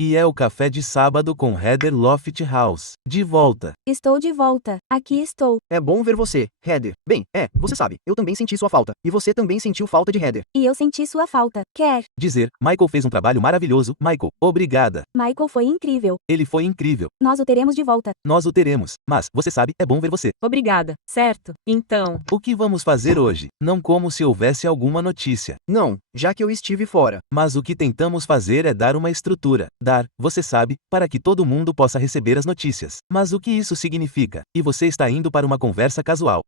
E é o café de sábado com Heather Lofthouse. De volta. Estou de volta. Aqui estou. É bom ver você, Heather. Bem, você sabe, eu também senti sua falta. E você também sentiu falta de Heather. E eu senti sua falta. Quer Dizer, Michael fez um trabalho maravilhoso. Michael, obrigada. Michael foi incrível. Ele foi incrível. Nós o teremos de volta. Nós o teremos. Mas, você sabe, é bom ver você. Obrigada, certo? Então, O que vamos fazer hoje? Não como se houvesse alguma notícia. Não, já que eu estive fora. Mas o que tentamos fazer é dar uma estrutura. Você sabe, para que todo mundo possa receber as notícias. Mas o que isso significa? E você está indo para uma conversa casual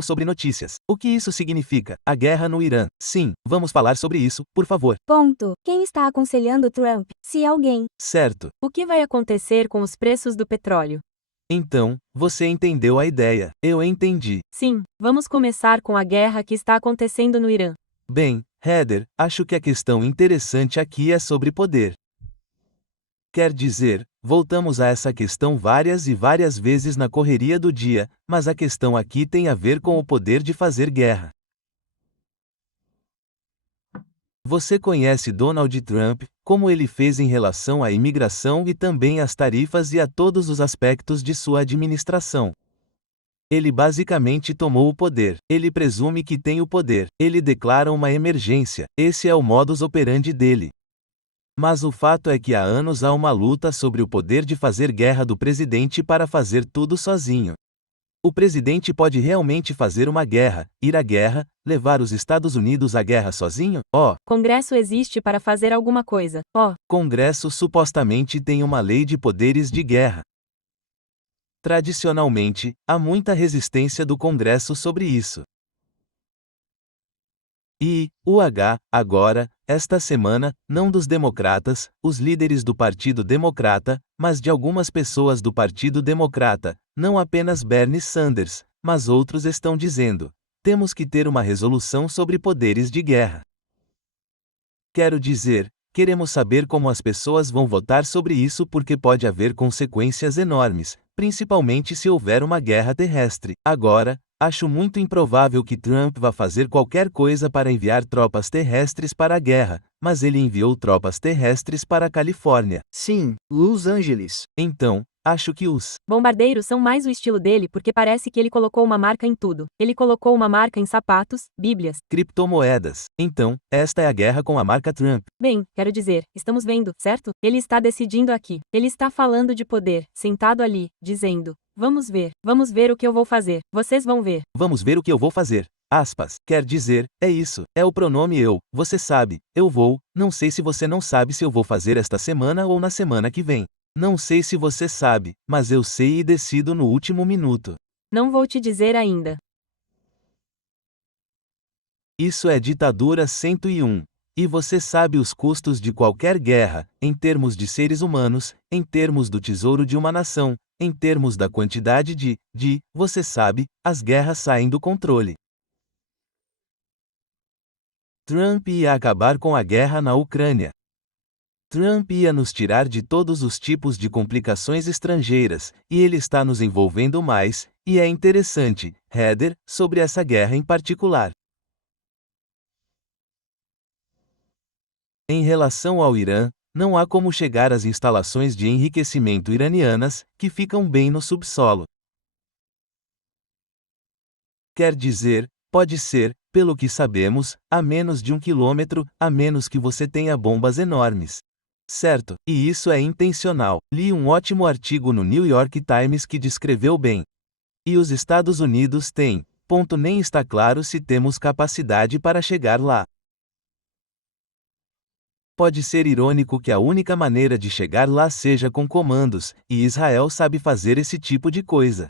sobre notícias. O que isso significa? A guerra no Irã. Sim, vamos falar sobre isso, por favor. Ponto. Quem está aconselhando Trump? Se alguém. Certo. o que vai acontecer com os preços do petróleo? Então, você entendeu a ideia. Eu entendi. Sim, vamos começar com a guerra que está acontecendo no Irã. Bem, Heather, acho que a questão interessante aqui é sobre poder. Quer dizer, voltamos a essa questão várias e várias vezes na correria do dia, mas a questão aqui tem a ver com o poder de fazer guerra. Você conhece Donald Trump, como ele fez em relação à imigração e também às tarifas e a todos os aspectos de sua administração. Ele basicamente tomou o poder. Ele presume que tem o poder. Ele declara uma emergência. Esse é o modus operandi dele. Mas o fato é que há anos há uma luta sobre o poder de fazer guerra do presidente para fazer tudo sozinho. O presidente pode realmente fazer uma guerra, ir à guerra, levar os Estados Unidos à guerra sozinho? Congresso existe para fazer alguma coisa. Congresso supostamente tem uma lei de poderes de guerra. Tradicionalmente, há muita resistência do Congresso sobre isso. E, agora, esta semana, não dos democratas, os líderes do Partido Democrata, mas de algumas pessoas do Partido Democrata, não apenas Bernie Sanders, mas outros estão dizendo: temos que ter uma resolução sobre poderes de guerra. Quero dizer, queremos saber como as pessoas vão votar sobre isso porque pode haver consequências enormes, principalmente se houver uma guerra terrestre. Agora, acho muito improvável que Trump vá fazer qualquer coisa para enviar tropas terrestres para a guerra, mas ele enviou tropas terrestres para a Califórnia. Sim, Los Angeles. Então, acho que os Bombardeiros são mais o estilo dele porque parece que ele colocou uma marca em tudo. Ele colocou uma marca em sapatos, bíblias. criptomoedas. Então, esta é a guerra com a marca Trump. Bem, quero dizer, estamos vendo, certo? Ele está decidindo aqui. Ele está falando de poder, sentado ali, dizendo: vamos ver o que eu vou fazer. Vocês vão ver. Vamos ver o que eu vou fazer. Aspas, quer dizer, é isso, é o pronome eu, você sabe, eu vou, não sei se você não sabe se eu vou fazer esta semana ou na semana que vem. Não sei se você sabe, mas eu sei e decido no último minuto. Não vou te dizer ainda. Isso é ditadura 101. E você sabe os custos de qualquer guerra, em termos de seres humanos, em termos do tesouro de uma nação, em termos da quantidade você sabe, as guerras saem do controle. Trump ia acabar com a guerra na Ucrânia. Trump ia nos tirar de todos os tipos de complicações estrangeiras, e ele está nos envolvendo mais, e é interessante, Heather, sobre essa guerra em particular. Em relação ao Irã, não há como chegar às instalações de enriquecimento iranianas, que ficam bem no subsolo. Quer dizer, pode ser, pelo que sabemos, a menos de 1 quilômetro, a menos que você tenha bombas enormes. Certo, e isso é intencional. Li um ótimo artigo no New York Times que descreveu bem. E os Estados Unidos têm, nem está claro se temos capacidade para chegar lá. Pode ser irônico que a única maneira de chegar lá seja com comandos, e Israel sabe fazer esse tipo de coisa.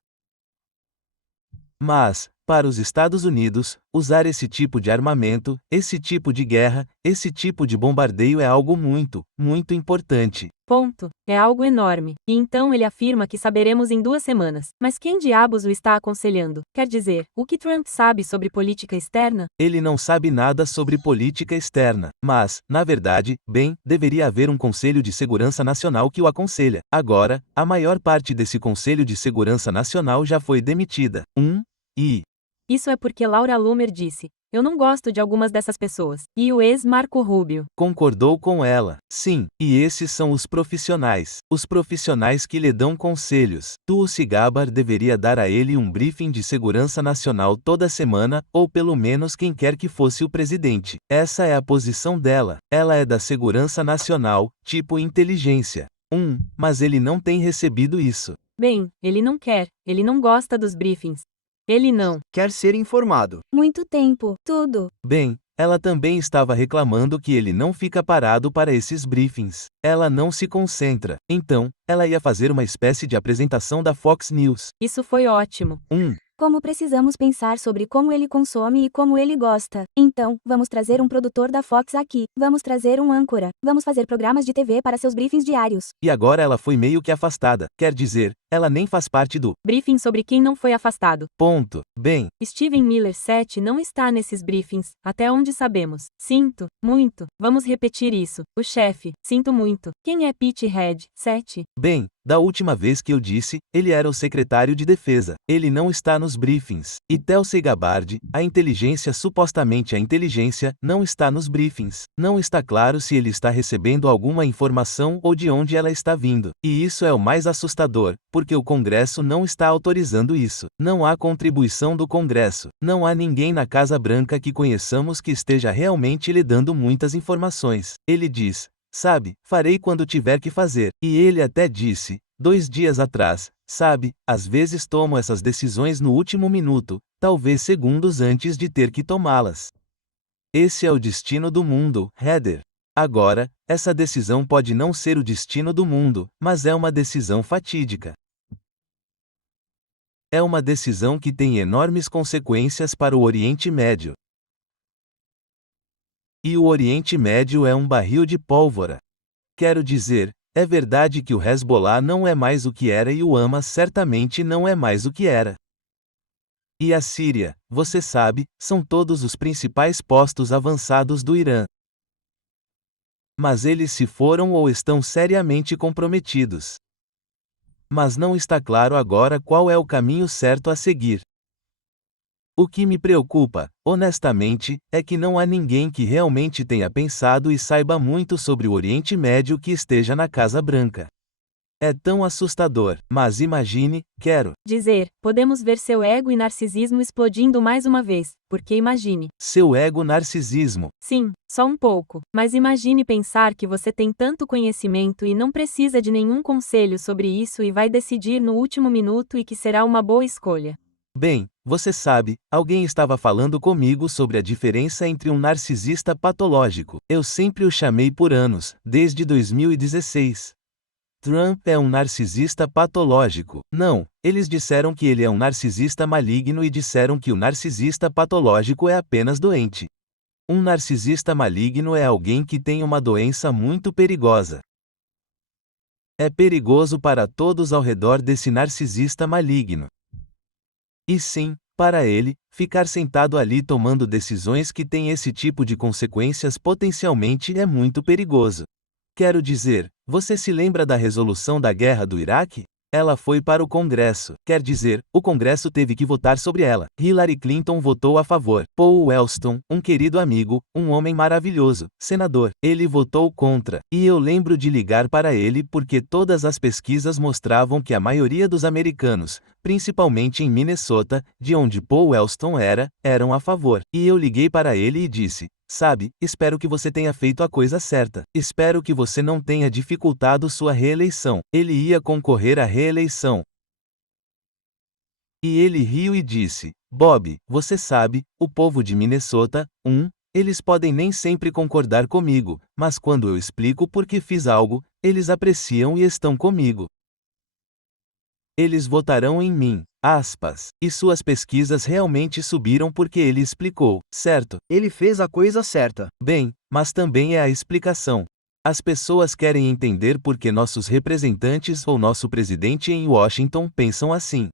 Mas, para os Estados Unidos, usar esse tipo de armamento, esse tipo de guerra, esse tipo de bombardeio é algo muito, muito importante. Ponto. É algo enorme. E então ele afirma que saberemos em 2 semanas. Mas quem diabos o está aconselhando? Quer dizer, o que Trump sabe sobre política externa? Ele não sabe nada sobre política externa. Mas, na verdade, deveria haver um Conselho de Segurança Nacional que o aconselha. Agora, a maior parte desse Conselho de Segurança Nacional já foi demitida. E Isso é porque Laura Loomer disse: Eu não gosto de algumas dessas pessoas. E o ex-Marco Rubio concordou com ela. Sim, e esses são os profissionais. Os profissionais que lhe dão conselhos. Tulsi Gabbard deveria dar a ele um briefing de segurança nacional toda semana, ou pelo menos quem quer que fosse o presidente. Essa é a posição dela. Ela é da segurança nacional, tipo inteligência. Mas ele não tem recebido isso. Bem, ele não quer, ele não gosta dos briefings. Ele não Quer ser informado. Muito tempo, tudo. Bem, ela também estava reclamando que ele não fica parado para esses briefings. Ela não se concentra. Então, ela ia fazer uma espécie de apresentação da Fox News. Isso foi ótimo. Como precisamos pensar sobre como ele consome e como ele gosta. Então, vamos trazer um produtor da Fox aqui. Vamos trazer um âncora. Vamos fazer programas de TV para seus briefings diários. E agora ela foi meio que afastada. Quer dizer, ela nem faz parte do Briefing sobre quem não foi afastado. ponto. Bem, Steven Miller 7 não está nesses briefings, até onde sabemos. Sinto, muito. Vamos repetir isso. O chefe, sinto muito. Quem é Pete Head? 7. bem, da última vez que eu disse, ele era o secretário de defesa. Ele não está nos briefings. E Tulsi Gabbard, supostamente a inteligência, não está nos briefings. Não está claro se ele está recebendo alguma informação ou de onde ela está vindo. E isso é o mais assustador, porque o Congresso não está autorizando isso. Não há contribuição do Congresso. Não há ninguém na Casa Branca que conheçamos que esteja realmente lhe dando muitas informações. Ele diz: sabe, farei quando tiver que fazer. E ele até disse, 2 dias atrás, sabe, às vezes tomo essas decisões no último minuto, talvez segundos antes de ter que tomá-las. Esse é o destino do mundo, Heather. Agora, essa decisão pode não ser o destino do mundo, mas é uma decisão fatídica. É uma decisão que tem enormes consequências para o Oriente Médio. E o Oriente Médio é um barril de pólvora. Quero dizer, é verdade que o Hezbollah não é mais o que era e o Hamas certamente não é mais o que era. E a Síria, você sabe, são todos os principais postos avançados do Irã. Mas eles se foram ou estão seriamente comprometidos. Mas não está claro agora qual é o caminho certo a seguir. O que me preocupa, honestamente, é que não há ninguém que realmente tenha pensado e saiba muito sobre o Oriente Médio que esteja na Casa Branca. É tão assustador, mas imagine, quero dizer, podemos ver seu ego e narcisismo explodindo mais uma vez, porque imagine. seu ego narcisismo. Sim, só um pouco, mas imagine pensar que você tem tanto conhecimento e não precisa de nenhum conselho sobre isso e vai decidir no último minuto e que será uma boa escolha. Bem, você sabe, alguém estava falando comigo sobre a diferença entre um narcisista patológico. Eu sempre o chamei por anos, desde 2016. Trump é um narcisista patológico. Não, eles disseram que ele é um narcisista maligno e disseram que o narcisista patológico é apenas doente. Um narcisista maligno é alguém que tem uma doença muito perigosa. É perigoso para todos ao redor desse narcisista maligno. E sim, para ele, ficar sentado ali tomando decisões que têm esse tipo de consequências potencialmente é muito perigoso. Quero dizer, você se lembra da resolução da guerra do Iraque? Ela foi para o Congresso, quer dizer, o Congresso teve que votar sobre ela. Hillary Clinton votou a favor. Paul Wellstone, um querido amigo, um homem maravilhoso, senador, ele votou contra. E eu lembro de ligar para ele porque todas as pesquisas mostravam que a maioria dos americanos, principalmente em Minnesota, de onde Paul Wellstone era, eram a favor. E eu liguei para ele e disse: sabe, espero que você tenha feito a coisa certa. Espero que você não tenha dificultado sua reeleição. Ele ia concorrer à reeleição. E ele riu e disse: Bob, você sabe, o povo de Minnesota, eles podem nem sempre concordar comigo, mas quando eu explico por que fiz algo, eles apreciam e estão comigo. Eles votarão em mim, aspas. E suas pesquisas realmente subiram porque ele explicou, certo? Ele fez a coisa certa. Bem, mas também é a explicação. As pessoas querem entender por que nossos representantes ou nosso presidente em Washington pensam assim.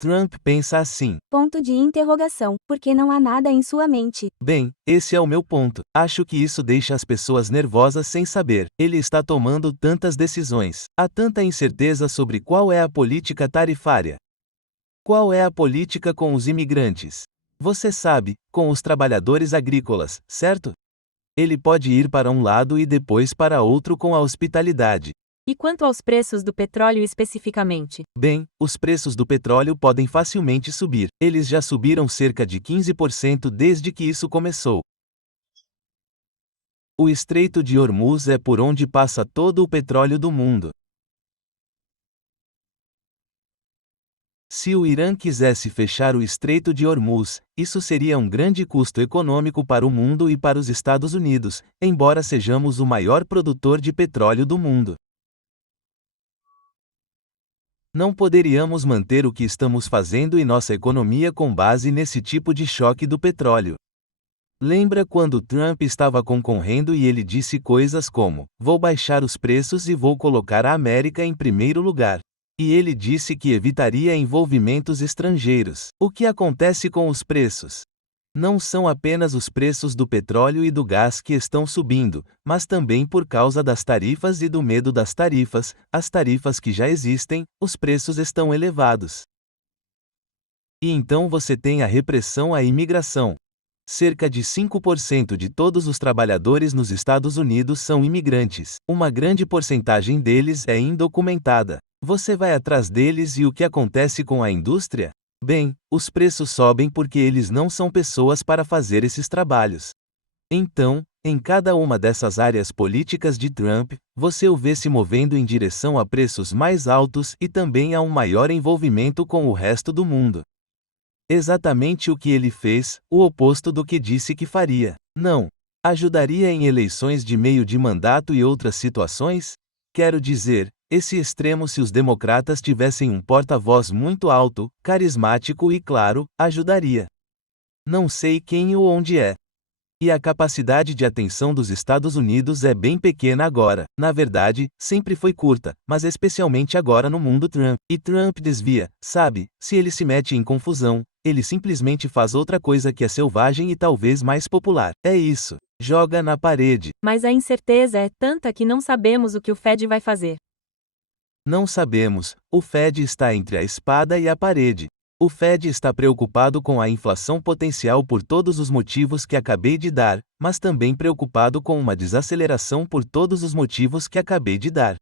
Trump pensa assim. Ponto de interrogação, porque não há nada em sua mente. Bem, esse é o meu ponto. Acho que isso deixa as pessoas nervosas sem saber. Ele está tomando tantas decisões. Há tanta incerteza sobre qual é a política tarifária. Qual é a política com os imigrantes? Você sabe, com os trabalhadores agrícolas, certo? Ele pode ir para um lado e depois para outro com a hospitalidade. E quanto aos preços do petróleo especificamente? Bem, os preços do petróleo podem facilmente subir. Eles já subiram cerca de 15% desde que isso começou. O Estreito de Hormuz é por onde passa todo o petróleo do mundo. Se o Irã quisesse fechar o Estreito de Hormuz, isso seria um grande custo econômico para o mundo e para os Estados Unidos, embora sejamos o maior produtor de petróleo do mundo. Não poderíamos manter o que estamos fazendo e nossa economia com base nesse tipo de choque do petróleo. Lembra quando Trump estava concorrendo e ele disse coisas como: "Vou baixar os preços e vou colocar a América em primeiro lugar." E ele disse que evitaria envolvimentos estrangeiros. O que acontece com os preços? Não são apenas os preços do petróleo e do gás que estão subindo, mas também por causa das tarifas e do medo das tarifas, as tarifas que já existem, os preços estão elevados. E então você tem a repressão à imigração. Cerca de 5% de todos os trabalhadores nos Estados Unidos são imigrantes. Uma grande porcentagem deles é indocumentada. Você vai atrás deles e o que acontece com a indústria? Bem, os preços sobem porque eles não são pessoas para fazer esses trabalhos. Então, em cada uma dessas áreas políticas de Trump, você o vê se movendo em direção a preços mais altos e também a um maior envolvimento com o resto do mundo. Exatamente o que ele fez, o oposto do que disse que faria. Não. Ajudaria em eleições de meio de mandato e outras situações? Quero dizer, esse extremo, se os democratas tivessem um porta-voz muito alto, carismático e claro, ajudaria. Não sei quem ou onde é. E a capacidade de atenção dos Estados Unidos é bem pequena agora. Na verdade, sempre foi curta, mas especialmente agora no mundo Trump. E Trump desvia, sabe? Se ele se mete em confusão, ele simplesmente faz outra coisa que é selvagem e talvez mais popular. É isso. Joga na parede. Mas a incerteza é tanta que não sabemos o que o Fed vai fazer. Não sabemos, o Fed está entre a espada e a parede. O Fed está preocupado com a inflação potencial por todos os motivos que acabei de dar, mas também preocupado com uma desaceleração por todos os motivos que acabei de dar.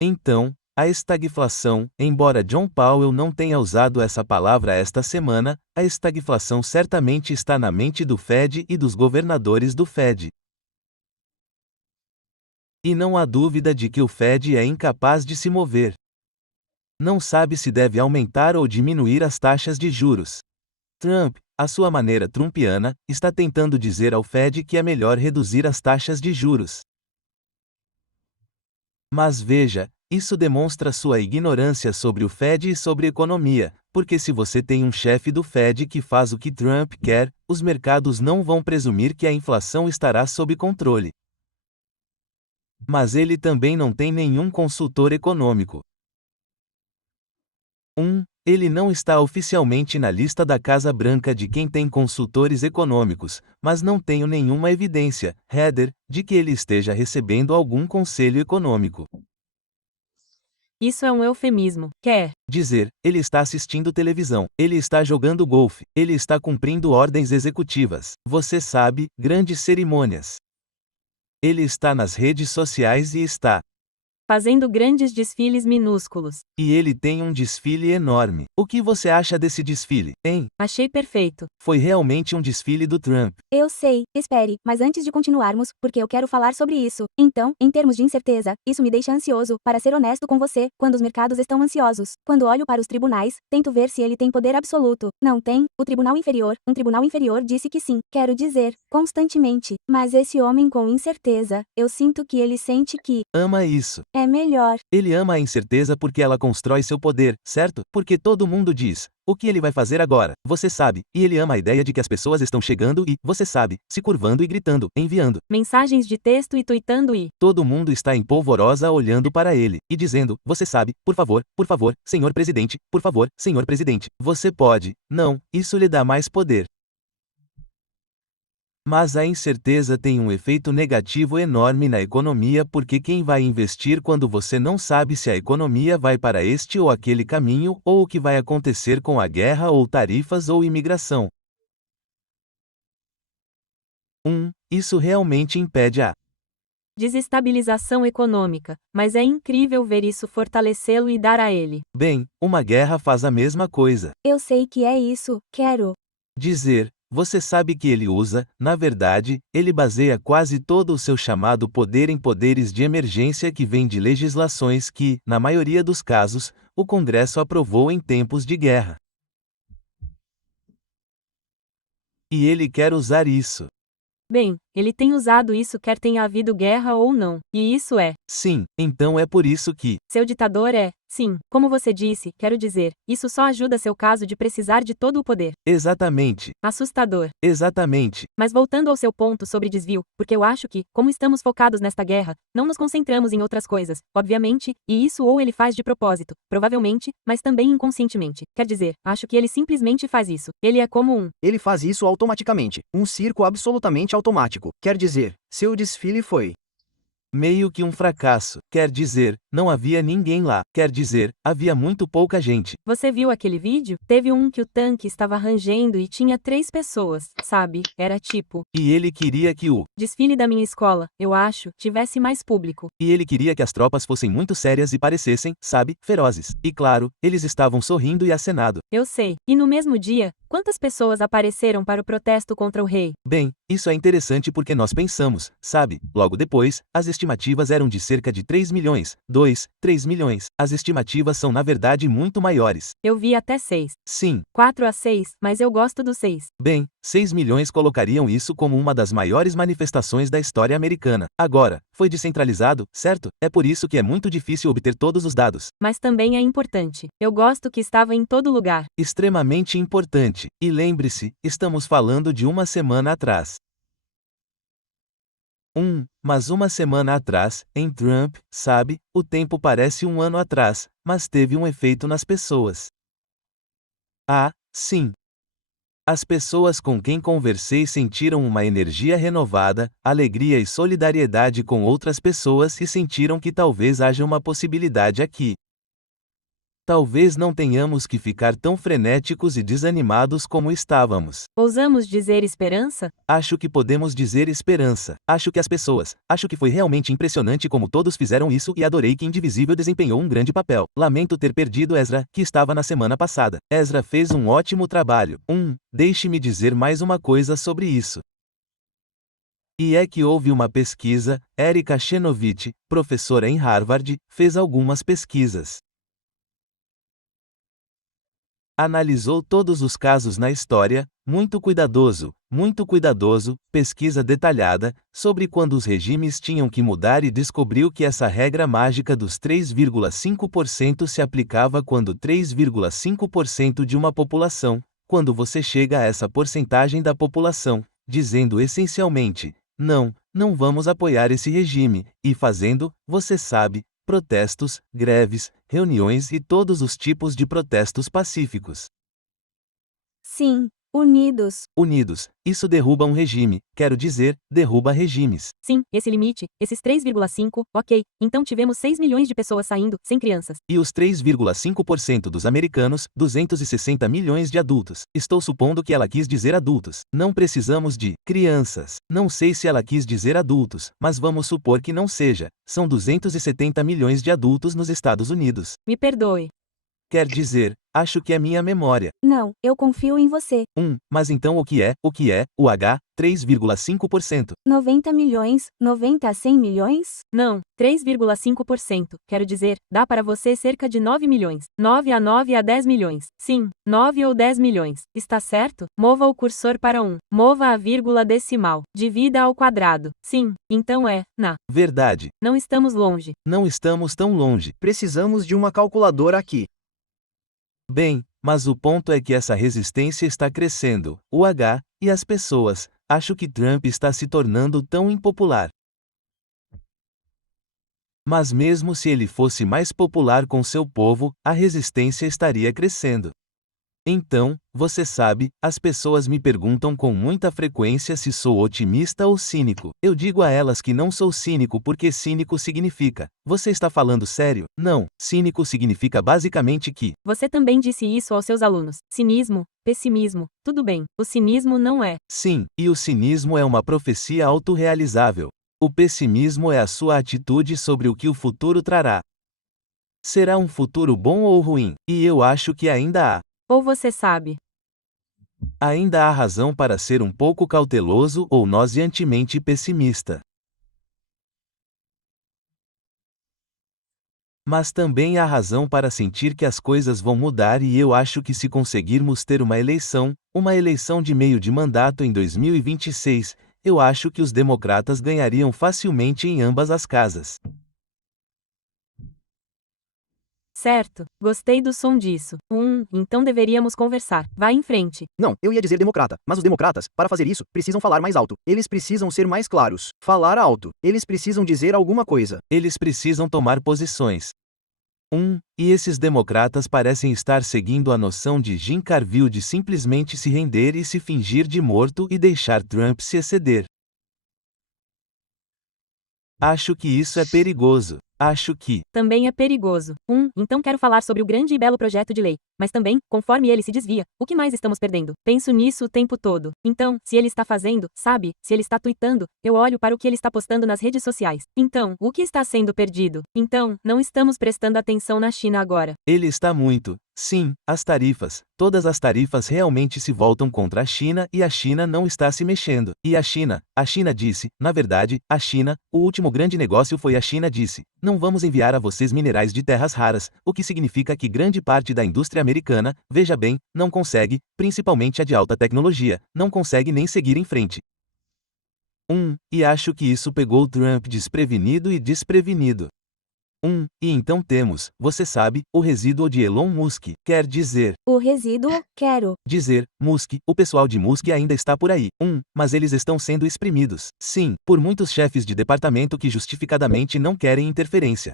Então, a estagflação, embora John Powell não tenha usado essa palavra esta semana, a estagflação certamente está na mente do Fed e dos governadores do Fed. E não há dúvida de que o Fed é incapaz de se mover. Não sabe se deve aumentar ou diminuir as taxas de juros. Trump, à sua maneira trumpiana, está tentando dizer ao Fed que é melhor reduzir as taxas de juros. Mas veja, isso demonstra sua ignorância sobre o Fed e sobre economia, porque se você tem um chefe do Fed que faz o que Trump quer, os mercados não vão presumir que a inflação estará sob controle. Mas ele também não tem nenhum consultor econômico. Ele não está oficialmente na lista da Casa Branca de quem tem consultores econômicos, mas não tenho nenhuma evidência, Heather, de que ele esteja recebendo algum conselho econômico. Isso é um eufemismo. Quer dizer, ele está assistindo televisão, ele está jogando golfe, ele está cumprindo ordens executivas, você sabe, grandes cerimônias. Ele está nas redes sociais e está fazendo grandes desfiles minúsculos. E ele tem um desfile enorme. O que você acha desse desfile, hein? Achei perfeito. Foi realmente um desfile do Trump. Eu sei, espere, mas antes de continuarmos, porque eu quero falar sobre isso. Então, em termos de incerteza, isso me deixa ansioso, para ser honesto com você, quando os mercados estão ansiosos. Quando olho para os tribunais, tento ver se ele tem poder absoluto. Não tem? Um tribunal inferior disse que sim. Quero dizer, constantemente. Mas esse homem com incerteza, eu sinto que ele sente que ama isso. É melhor. Ele ama a incerteza porque ela constrói seu poder, certo? Porque todo mundo diz: o que ele vai fazer agora? Você sabe. E ele ama a ideia de que as pessoas estão chegando e, você sabe, se curvando e gritando, enviando mensagens de texto e tuitando e todo mundo está em polvorosa olhando para ele e dizendo: você sabe, por favor, senhor presidente, por favor, senhor presidente. Você pode. Não, isso lhe dá mais poder. Mas a incerteza tem um efeito negativo enorme na economia porque quem vai investir quando você não sabe se a economia vai para este ou aquele caminho ou o que vai acontecer com a guerra ou tarifas ou imigração. Isso realmente impede a desestabilização econômica, mas é incrível ver isso fortalecê-lo e dar a ele. Bem, uma guerra faz a mesma coisa. Eu sei que é isso, quero. Dizer, você sabe que ele usa, na verdade, ele baseia quase todo o seu chamado poder em poderes de emergência que vêm de legislações que, na maioria dos casos, o Congresso aprovou em tempos de guerra. E ele quer usar isso. Bem, ele tem usado isso quer tenha havido guerra ou não, e isso é. Sim, então é por isso que Seu ditador é, sim, como você disse, quero dizer, isso só ajuda seu caso de precisar de todo o poder. Exatamente. Assustador. Exatamente. Mas voltando ao seu ponto sobre desvio, porque eu acho que, como estamos focados nesta guerra, não nos concentramos em outras coisas, obviamente, e isso ou ele faz de propósito, provavelmente, mas também inconscientemente. Quer dizer, acho que ele simplesmente faz isso. Ele é como Ele faz isso automaticamente, um circo absolutamente automático. Quer dizer, seu desfile foi meio que um fracasso. Quer dizer, não havia ninguém lá. Quer dizer, havia muito pouca gente. Você viu aquele vídeo? Teve um que o tanque estava rangendo e tinha 3 pessoas, sabe? Era tipo. E ele queria que o Desfile da minha escola, eu acho, tivesse mais público. E ele queria que as tropas fossem muito sérias e parecessem, sabe, ferozes. E claro, eles estavam sorrindo e acenado. Eu sei. E no mesmo dia, quantas pessoas apareceram para o protesto contra o rei? Bem, isso é interessante porque nós pensamos, sabe, logo depois, as estimativas eram de cerca de 3 milhões, 3 milhões. As estimativas são na verdade muito maiores. Eu vi até 6. Sim. 4 a 6, mas eu gosto do 6. Bem, 6 milhões colocariam isso como uma das maiores manifestações da história americana. Agora, foi descentralizado, certo? É por isso que é muito difícil obter todos os dados. Mas também é importante. Eu gosto que estava em todo lugar. Extremamente importante. E lembre-se, estamos falando de uma semana atrás. Mas uma semana atrás, em Trump, sabe, o tempo parece um ano atrás, mas teve um efeito nas pessoas. Ah, sim. As pessoas com quem conversei sentiram uma energia renovada, alegria e solidariedade com outras pessoas e sentiram que talvez haja uma possibilidade aqui. Talvez não tenhamos que ficar tão frenéticos e desanimados como estávamos. Ousamos dizer esperança? Acho que podemos dizer esperança. Acho que as pessoas. Acho que foi realmente impressionante como todos fizeram isso e adorei que Indivisível desempenhou um grande papel. Lamento ter perdido Ezra, que estava na semana passada. Ezra fez um ótimo trabalho. Deixe-me dizer mais uma coisa sobre isso. E é que houve uma pesquisa, Erika Chenovich, professora em Harvard, fez algumas pesquisas. Analisou todos os casos na história, muito cuidadoso, pesquisa detalhada, sobre quando os regimes tinham que mudar e descobriu que essa regra mágica dos 3,5% se aplicava quando 3,5% de uma população, quando você chega a essa porcentagem da população, dizendo essencialmente, não vamos apoiar esse regime, e fazendo, você sabe, protestos, greves, reuniões e todos os tipos de protestos pacíficos. Sim, unidos. Unidos, isso derruba um regime, quero dizer, derruba regimes. Sim, esse limite, esses 3,5, ok, então tivemos 6 milhões de pessoas saindo, sem crianças. E os 3,5% dos americanos, 260 milhões de adultos. Estou supondo que ela quis dizer adultos. Não precisamos de crianças. Não sei se ela quis dizer adultos, mas vamos supor que não seja. São 270 milhões de adultos nos Estados Unidos. Me perdoe. Quer dizer, acho que é minha memória. Não, eu confio em você. Mas então o que é, o H, 3,5%? 90 milhões, 90 a 100 milhões? Não, 3,5%, quero dizer, dá para você cerca de 9 milhões. 9 a 10 milhões. Sim, 9 ou 10 milhões. Está certo? Mova o cursor para 1. Mova a vírgula decimal. Divida ao quadrado. Sim, então é, Verdade. Não estamos longe. Não estamos tão longe. Precisamos de uma calculadora aqui. Bem, mas o ponto é que essa resistência está crescendo, o H, e as pessoas, acho que Trump está se tornando tão impopular. Mas mesmo se ele fosse mais popular com seu povo, a resistência estaria crescendo. Então, você sabe, as pessoas me perguntam com muita frequência se sou otimista ou cínico. Eu digo a elas que não sou cínico porque cínico significa: você está falando sério? Não, cínico significa basicamente que Você também disse isso aos seus alunos. Cinismo, pessimismo, tudo bem. O cinismo não é. sim, e o cinismo é uma profecia autorrealizável. O pessimismo é a sua atitude sobre o que o futuro trará. Será um futuro bom ou ruim? E eu acho que ainda há. Ou você sabe. Ainda há razão para ser um pouco cauteloso ou nauseantemente pessimista. Mas também há razão para sentir que as coisas vão mudar e eu acho que se conseguirmos ter uma eleição de meio de mandato em 2026, eu acho que os democratas ganhariam facilmente em ambas as casas. Certo, gostei do som disso. Então deveríamos conversar. Vá em frente. Não, eu ia dizer democrata, mas os democratas, para fazer isso, precisam falar mais alto. Eles precisam ser mais claros. Falar alto. Eles precisam dizer alguma coisa. Eles precisam tomar posições. E esses democratas parecem estar seguindo a noção de Jim Carville de simplesmente se render e se fingir de morto e deixar Trump se exceder. Acho que isso é perigoso. Acho que Também é perigoso. Então quero falar sobre o grande e belo projeto de lei. Mas também, conforme ele se desvia, o que mais estamos perdendo? Penso nisso o tempo todo. Então, se ele está fazendo, sabe, se ele está tweetando, eu olho para o que ele está postando nas redes sociais. Então, o que está sendo perdido? Então, não estamos prestando atenção na China agora. ele está muito. Sim, as tarifas. Todas as tarifas realmente se voltam contra a China e a China não está se mexendo. E a China disse, na verdade, o último grande negócio foi a China disse: não vamos enviar a vocês minerais de terras raras, o que significa que grande parte da indústria americana, veja bem, não consegue, principalmente a de alta tecnologia, não consegue nem seguir em frente. E acho que isso pegou Trump desprevenido e desprevenido. E então temos, você sabe, o resíduo de Elon Musk, quer dizer, O resíduo, quero. Musk, o pessoal de Musk ainda está por aí. Mas eles estão sendo exprimidos. Sim, por muitos chefes de departamento que justificadamente não querem interferência.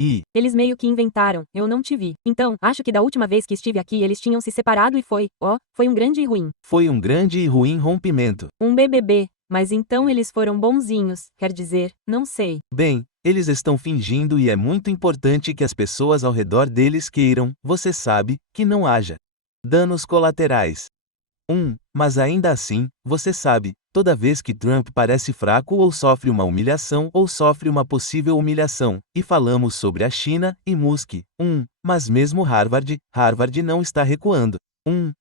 E Eles meio que inventaram, eu não te vi. Então, acho que da última vez que estive aqui eles tinham se separado e foi um grande e ruim. foi um grande e ruim rompimento. Um BBB. Mas então eles foram bonzinhos, quer dizer, não sei. Bem, eles estão fingindo e é muito importante que as pessoas ao redor deles queiram, você sabe, que não haja danos colaterais. Mas ainda assim, você sabe, toda vez que Trump parece fraco ou sofre uma humilhação ou sofre uma possível humilhação, e falamos sobre a China e Musk, mas mesmo Harvard não está recuando.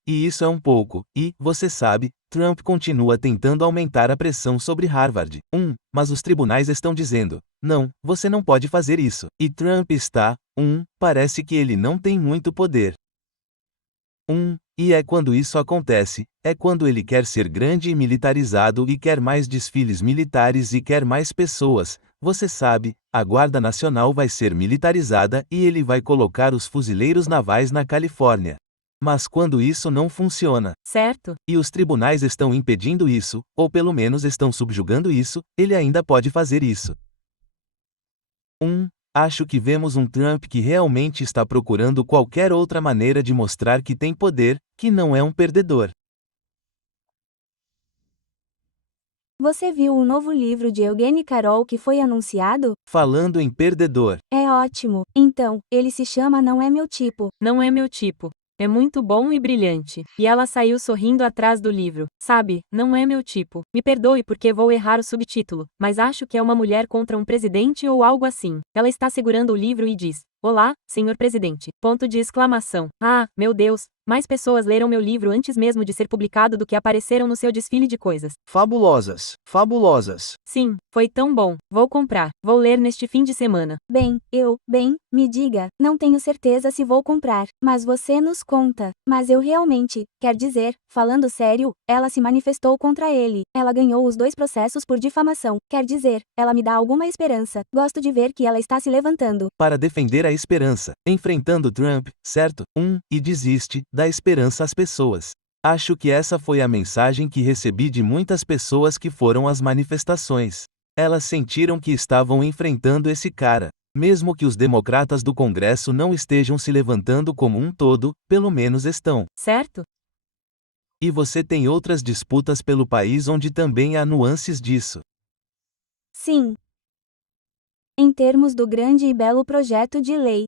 E isso é um pouco, e, você sabe, Trump continua tentando aumentar a pressão sobre Harvard. Mas os tribunais estão dizendo: não, você não pode fazer isso. E Trump está, parece que ele não tem muito poder. E é quando isso acontece, é quando ele quer ser grande e militarizado e quer mais desfiles militares e quer mais pessoas. Você sabe, a Guarda Nacional vai ser militarizada e ele vai colocar os fuzileiros navais na Califórnia. Mas quando isso não funciona, Certo? e os tribunais estão impedindo isso, ou pelo menos estão subjugando isso, ele ainda pode fazer isso. Acho que vemos um Trump que realmente está procurando qualquer outra maneira de mostrar que tem poder, que não é um perdedor. Você viu o novo livro de Eugene Carroll que foi anunciado? Falando em perdedor, É ótimo. Então, ele se chama Não É Meu Tipo. Não é meu tipo. É muito bom e brilhante. E ela saiu sorrindo atrás do livro. Sabe, não é meu tipo. Me perdoe porque vou errar o subtítulo, mas acho que é uma mulher contra um presidente ou algo assim. Ela está segurando o livro e diz: Olá, senhor presidente. Ponto de exclamação. Ah, meu Deus! Mais pessoas leram meu livro antes mesmo de ser publicado do que apareceram no seu desfile de coisas. Fabulosas, fabulosas. Sim, foi tão bom. Vou comprar. Vou ler neste fim de semana. Bem, me diga, não tenho certeza se vou comprar, mas você nos conta. Mas eu realmente, quer dizer, falando sério, ela se manifestou contra ele. Ela ganhou os 2 processos por difamação. Quer dizer, ela me dá alguma esperança. Gosto de ver que ela está se levantando. para defender a esperança, enfrentando Trump, certo? E desiste, dá esperança às pessoas. Acho que essa foi a mensagem que recebi de muitas pessoas que foram às manifestações. Elas sentiram que estavam enfrentando esse cara. Mesmo que os democratas do Congresso não estejam se levantando como um todo, pelo menos estão. Certo? E você tem outras disputas pelo país onde também há nuances disso. Sim. Em termos do grande e belo projeto de lei.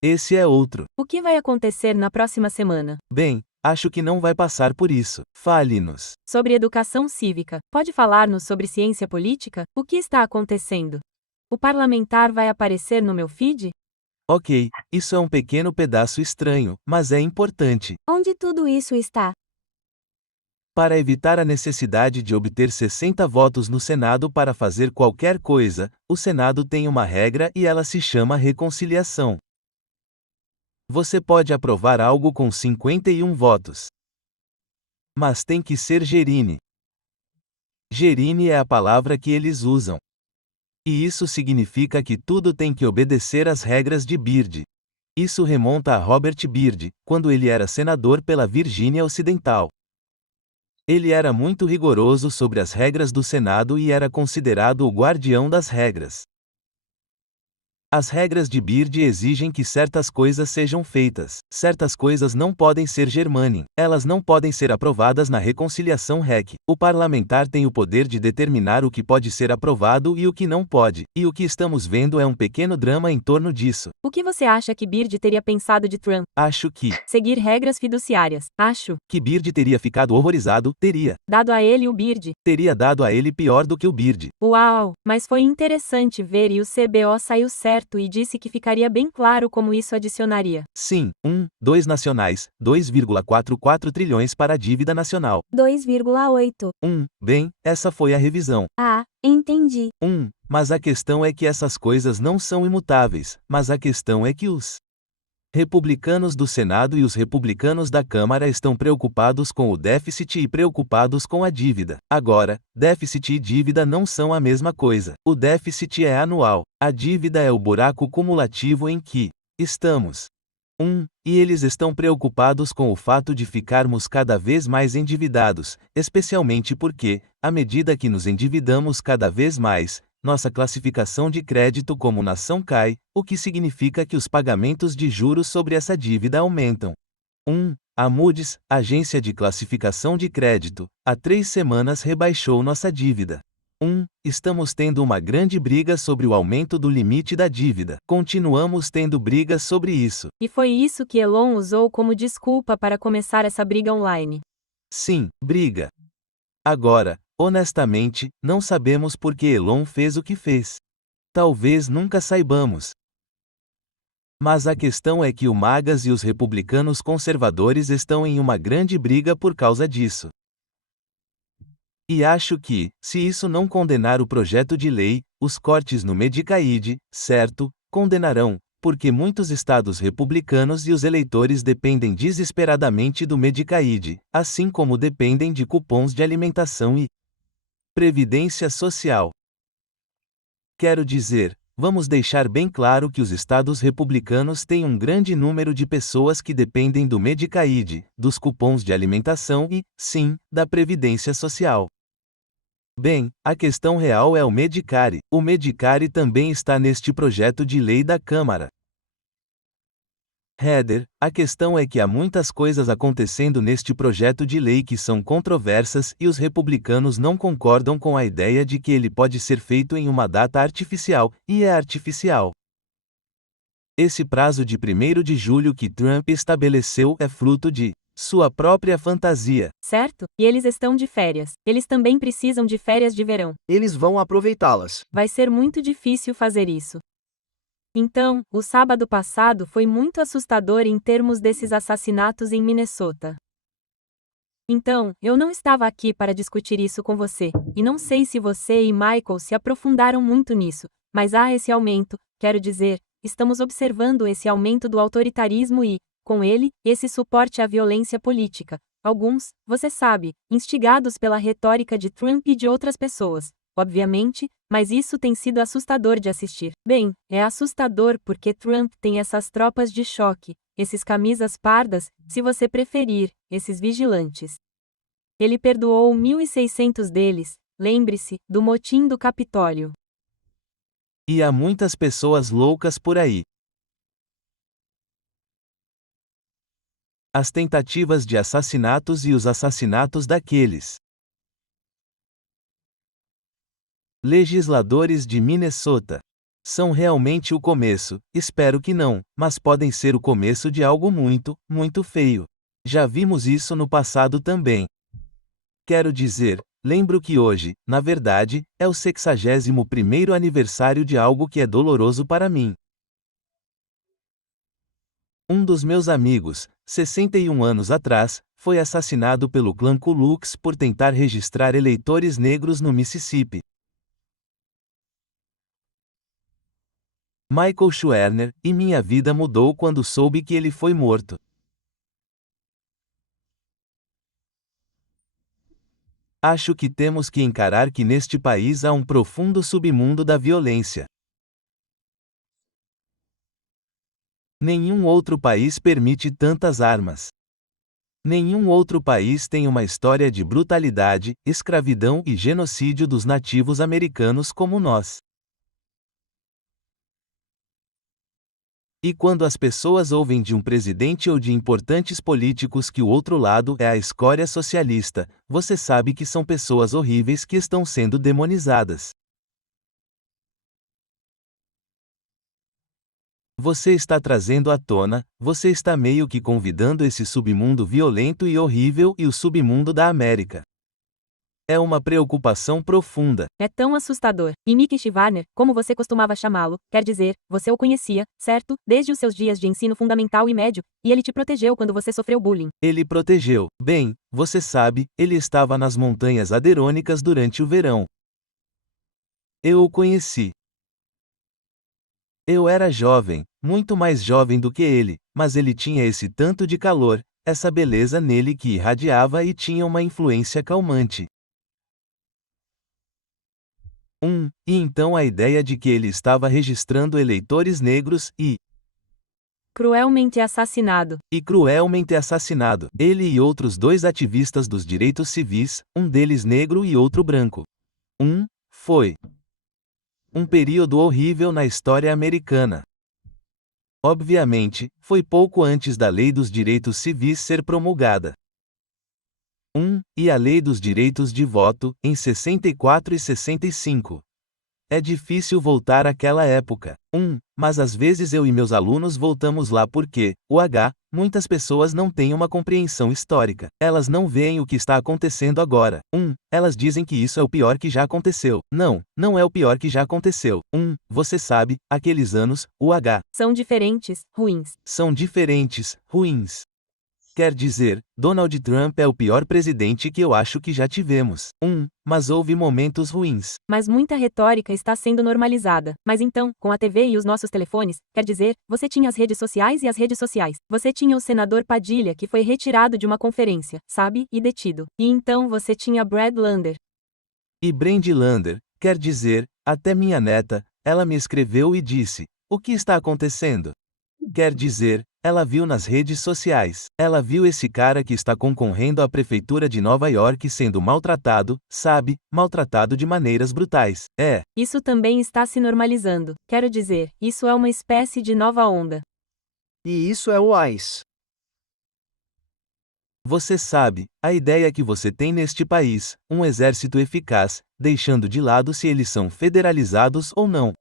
Esse é outro. O que vai acontecer na próxima semana? Bem, acho que não vai passar por isso. Fale-nos. Sobre educação cívica, pode falar-nos sobre ciência política? O que está acontecendo? O parlamentar vai aparecer no meu feed? Ok, isso é um pequeno pedaço estranho, mas é importante. Onde tudo isso está? Para evitar a necessidade de obter 60 votos no Senado para fazer qualquer coisa, o Senado tem uma regra e ela se chama reconciliação. Você pode aprovar algo com 51 votos. Mas tem que ser gerine. Gerine é a palavra que eles usam. E isso significa que tudo tem que obedecer às regras de Byrd. Isso remonta a Robert Byrd, quando ele era senador pela Virgínia Ocidental. Ele era muito rigoroso sobre as regras do Senado e era considerado o guardião das regras. As regras de Byrd exigem que certas coisas sejam feitas. Certas coisas não podem ser germânin. Elas não podem ser aprovadas na reconciliação REC. O parlamentar tem o poder de determinar o que pode ser aprovado e o que não pode. E o que estamos vendo é um pequeno drama em torno disso. O que você acha que Byrd teria pensado de Trump? Acho que Seguir regras fiduciárias. Acho. Byrd teria ficado horrorizado, Dado a ele o Byrd. teria dado a ele pior do que o Byrd. Uau! Mas foi interessante ver e o CBO saiu certo e disse que ficaria bem claro como isso adicionaria. Sim, 2 nacionais, 2,44 trilhões para a dívida nacional. 2,8. Bem, essa foi a revisão. Ah, entendi. Mas a questão é que essas coisas não são imutáveis, mas a questão é que os republicanos do Senado e os republicanos da Câmara estão preocupados com o déficit e preocupados com a dívida. Agora, déficit e dívida não são a mesma coisa. O déficit é anual. A dívida é o buraco cumulativo em que estamos. E eles estão preocupados com o fato de ficarmos cada vez mais endividados, especialmente porque, à medida que nos endividamos cada vez mais, nossa classificação de crédito como nação cai, o que significa que os pagamentos de juros sobre essa dívida aumentam. A Moody's, agência de classificação de crédito, há 3 semanas rebaixou nossa dívida. Estamos tendo uma grande briga sobre o aumento do limite da dívida. Continuamos tendo brigas sobre isso. E foi isso que Elon usou como desculpa para começar essa briga online. Sim, briga. Agora, honestamente, não sabemos por que Elon fez o que fez. Talvez nunca saibamos. Mas a questão é que o Magas e os republicanos conservadores estão em uma grande briga por causa disso. E acho que, se isso não condenar o projeto de lei, os cortes no Medicaid, certo, condenarão, porque muitos estados republicanos e os eleitores dependem desesperadamente do Medicaid, assim como dependem de cupons de alimentação e previdência social. Quero dizer, vamos deixar bem claro que os estados republicanos têm um grande número de pessoas que dependem do Medicaid, dos cupons de alimentação e, sim, da previdência social. Bem, a questão real é o Medicare. O Medicare também está neste projeto de lei da Câmara. Heather, a questão é que há muitas coisas acontecendo neste projeto de lei que são controversas e os republicanos não concordam com a ideia de que ele pode ser feito em uma data artificial, e é artificial. Esse prazo de 1º de julho que Trump estabeleceu é fruto de sua própria fantasia. Certo? E eles estão de férias. Eles também precisam de férias de verão. Eles vão aproveitá-las. Vai ser muito difícil fazer isso. Então, o sábado passado foi muito assustador em termos desses assassinatos em Minnesota. Então, eu não estava aqui para discutir isso com você, e não sei se você e Michael se aprofundaram muito nisso, mas há esse aumento, quero dizer, estamos observando esse aumento do autoritarismo e, com ele, esse suporte à violência política. Alguns, você sabe, instigados pela retórica de Trump e de outras pessoas, obviamente, mas isso tem sido assustador de assistir. Bem, é assustador porque Trump tem essas tropas de choque, esses camisas pardas, se você preferir, esses vigilantes. Ele perdoou 1.600 deles, lembre-se, do motim do Capitólio. E há muitas pessoas loucas por aí. As tentativas de assassinatos e os assassinatos daqueles legisladores de Minnesota são realmente o começo, espero que não, mas podem ser o começo de algo muito, muito feio. Já vimos isso no passado também. Quero dizer, lembro que hoje, na verdade, é o 61º aniversário de algo que é doloroso para mim. Um dos meus amigos, 61 anos atrás, foi assassinado pelo clã Ku Klux por tentar registrar eleitores negros no Mississippi. Michael Schwerner, e minha vida mudou quando soube que ele foi morto. Acho que temos que encarar que neste país há um profundo submundo da violência. Nenhum outro país permite tantas armas. Nenhum outro país tem uma história de brutalidade, escravidão e genocídio dos nativos americanos como nós. E quando as pessoas ouvem de um presidente ou de importantes políticos que o outro lado é a escória socialista, você sabe que são pessoas horríveis que estão sendo demonizadas. Você está trazendo à tona, você está meio que convidando esse submundo violento e horrível e o submundo da América. É uma preocupação profunda. É tão assustador. E Mickey Schwerner, como você costumava chamá-lo, quer dizer, você o conhecia, certo? Desde os seus dias de ensino fundamental e médio, e ele te protegeu quando você sofreu bullying. Ele protegeu. Bem, você sabe, ele estava nas montanhas Adirônicas durante o verão. Eu o conheci. Eu era jovem, muito mais jovem do que ele, mas ele tinha esse tanto de calor, essa beleza nele que irradiava e tinha uma influência calmante. E então a ideia de que ele estava registrando eleitores negros Cruelmente assassinado. cruelmente assassinado. Ele e outros 2 ativistas dos direitos civis, um deles negro e outro branco. Foi um período horrível na história americana. Obviamente, foi pouco antes da Lei dos Direitos Civis ser promulgada. E a Lei dos Direitos de Voto, em 64 e 65. É difícil voltar àquela época. Mas às vezes eu e meus alunos voltamos lá porque, muitas pessoas não têm uma compreensão histórica. Elas não veem o que está acontecendo agora. Elas dizem que isso é o pior que já aconteceu. Não, não é o pior que já aconteceu. Você sabe, aqueles anos, São diferentes, ruins. são diferentes, ruins. Quer dizer, Donald Trump é o pior presidente que eu acho que já tivemos. Mas houve momentos ruins. Mas muita retórica está sendo normalizada. Mas então, com a TV e os nossos telefones, quer dizer, você tinha as redes sociais e as redes sociais. Você tinha o senador Padilha que foi retirado de uma conferência, sabe, e detido. E então você tinha Brad Lander. E Brandi Lander, quer dizer, até minha neta, ela me escreveu e disse: o que está acontecendo? Quer dizer, ela viu nas redes sociais. Ela viu esse cara que está concorrendo à prefeitura de Nova York sendo maltratado, sabe, maltratado de maneiras brutais. Isso também está se normalizando. Quero dizer, isso é uma espécie de nova onda. E isso é o ICE. Você sabe, a ideia que você tem neste país, um exército eficaz, deixando de lado se eles são federalizados ou não.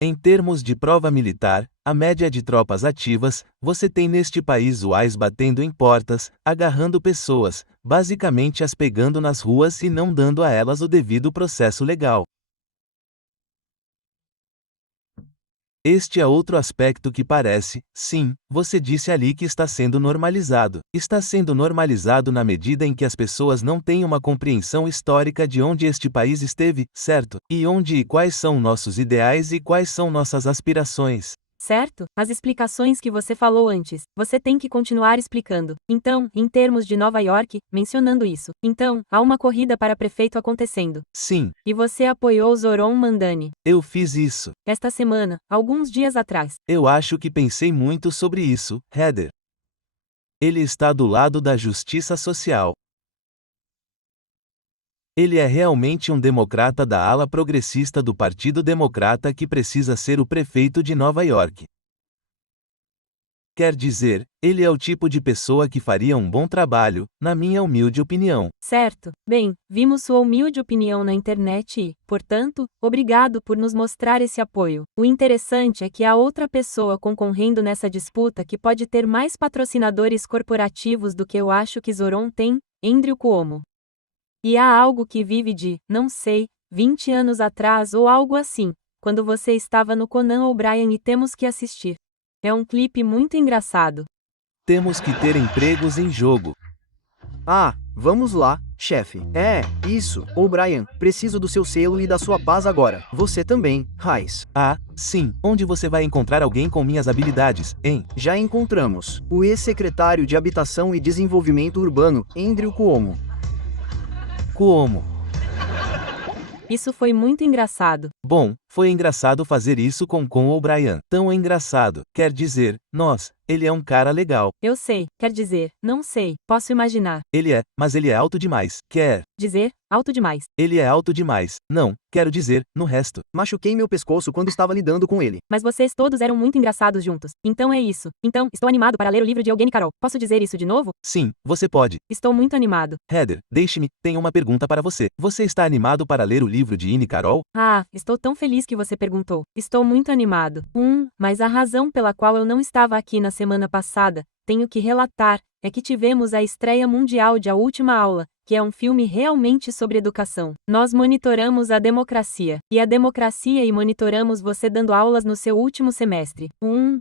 Em termos de prova militar, a média de tropas ativas, você tem neste país o ICE batendo em portas, agarrando pessoas, basicamente as pegando nas ruas e não dando a elas o devido processo legal. Este é outro aspecto que parece, sim, você disse ali que está sendo normalizado. Está sendo normalizado na medida em que as pessoas não têm uma compreensão histórica de onde este país esteve, certo? E onde e quais são nossos ideais e quais são nossas aspirações. Certo? As explicações que você falou antes, você tem que continuar explicando. Então, em termos de Nova York, mencionando isso. Então, há uma corrida para prefeito acontecendo. Sim. E você apoiou Zohran Mamdani. Eu fiz isso. Esta semana, alguns dias atrás. Eu acho que pensei muito sobre isso, Heather. Ele está do lado da justiça social. Ele é realmente um democrata da ala progressista do Partido Democrata que precisa ser o prefeito de Nova York. Quer dizer, ele é o tipo de pessoa que faria um bom trabalho, na minha humilde opinião. Certo. Bem, vimos sua humilde opinião na internet e, portanto, obrigado por nos mostrar esse apoio. O interessante é que há outra pessoa concorrendo nessa disputa que pode ter mais patrocinadores corporativos do que eu acho que Zoron tem, Andrew Cuomo. E há algo que vive de, não sei, 20 anos atrás ou algo assim, quando você estava no Conan O'Brien e temos que assistir. É um clipe muito engraçado. Temos que ter empregos em jogo. Ah, vamos lá, chefe. Isso, O'Brien, preciso do seu selo e da sua paz agora. Você também, Raiz. Ah, sim, onde você vai encontrar alguém com minhas habilidades, hein? Já encontramos. O ex-secretário de Habitação e Desenvolvimento Urbano, Andrew Cuomo. Cuomo. Isso foi muito engraçado. Bom, foi engraçado fazer isso com O'Brien. Tão engraçado. Quer dizer, ele é um cara legal. Eu sei, quer dizer, não sei, posso imaginar. Mas ele é alto demais. Quer dizer, alto demais. Ele é alto demais. Não, quero dizer, no resto. Machuquei meu pescoço quando estava lidando com ele. Mas vocês todos eram muito engraçados juntos. Então é isso. Então, estou animado para ler o livro de Eugene Carroll. Posso dizer isso de novo? Sim, você pode. Estou muito animado. Heather, deixe-me, tenho uma pergunta para você. Você está animado para ler o livro de Eugene Carroll? Ah, estou tão feliz que você perguntou. Estou muito animado. Mas a razão pela qual eu não estava aqui na semana passada, tenho que relatar, é que tivemos a estreia mundial de A Última Aula, que é um filme realmente sobre educação. Nós monitoramos a democracia e monitoramos você dando aulas no seu último semestre.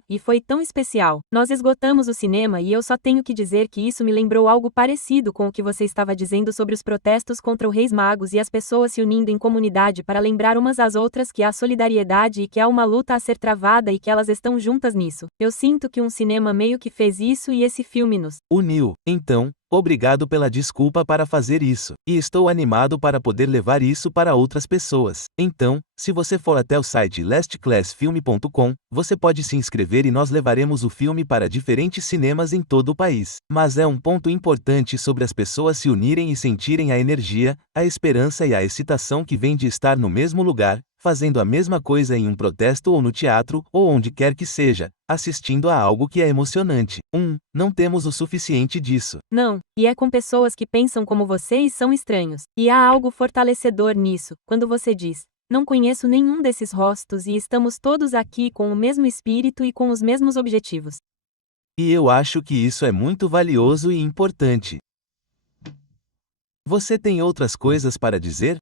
E foi tão especial. Nós esgotamos o cinema e eu só tenho que dizer que isso me lembrou algo parecido com o que você estava dizendo sobre os protestos contra os Reis Magos e as pessoas se unindo em comunidade para lembrar umas às outras que há solidariedade e que há uma luta a ser travada e que elas estão juntas nisso. Eu sinto que um cinema meio que fez isso e esse filme nos uniu. Então, obrigado pela desculpa para fazer isso. E estou animado para poder levar isso para outras pessoas. Então, se você for até o site lastclassfilm.com, você pode se inscrever e nós levaremos o filme para diferentes cinemas em todo o país. Mas é um ponto importante sobre as pessoas se unirem e sentirem a energia, a esperança e a excitação que vem de estar no mesmo lugar, fazendo a mesma coisa em um protesto ou no teatro, ou onde quer que seja, assistindo a algo que é emocionante. Não temos o suficiente disso. Não, e é com pessoas que pensam como você e são estranhos. E há algo fortalecedor nisso, quando você diz: não conheço nenhum desses rostos e estamos todos aqui com o mesmo espírito e com os mesmos objetivos. E eu acho que isso é muito valioso e importante. Você tem outras coisas para dizer?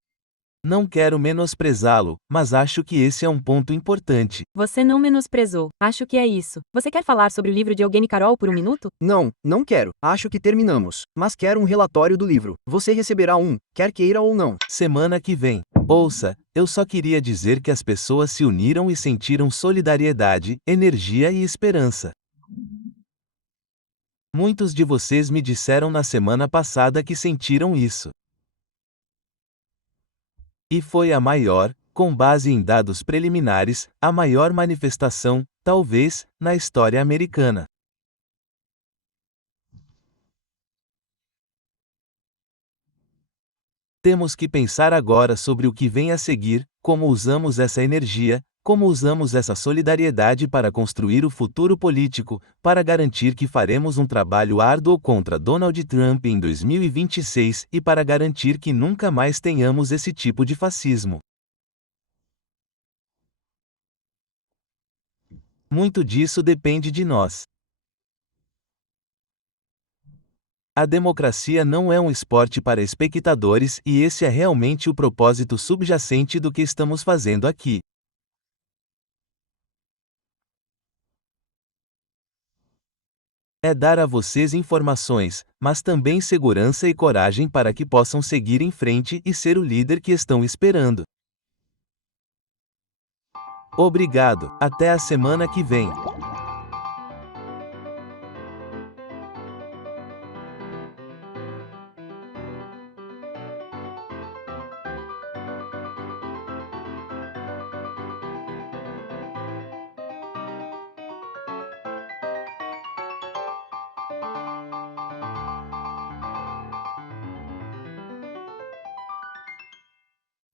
Não quero menosprezá-lo, mas acho que esse é um ponto importante. Você não menosprezou. Acho que é isso. Você quer falar sobre o livro de Eugene Carroll por um minuto? Não quero. Acho que terminamos. Mas quero um relatório do livro. Você receberá um, quer queira ou não. Semana que vem. Ouça, eu só queria dizer que as pessoas se uniram e sentiram solidariedade, energia e esperança. Muitos de vocês me disseram na semana passada que sentiram isso. E foi a maior, com base em dados preliminares, a maior manifestação, talvez, na história americana. Temos que pensar agora sobre o que vem a seguir, como usamos essa energia, como usamos essa solidariedade para construir o futuro político, para garantir que faremos um trabalho árduo contra Donald Trump em 2026 e para garantir que nunca mais tenhamos esse tipo de fascismo. Muito disso depende de nós. A democracia não é um esporte para espectadores e esse é realmente o propósito subjacente do que estamos fazendo aqui. É dar a vocês informações, mas também segurança e coragem para que possam seguir em frente e ser o líder que estão esperando. Obrigado, até a semana que vem.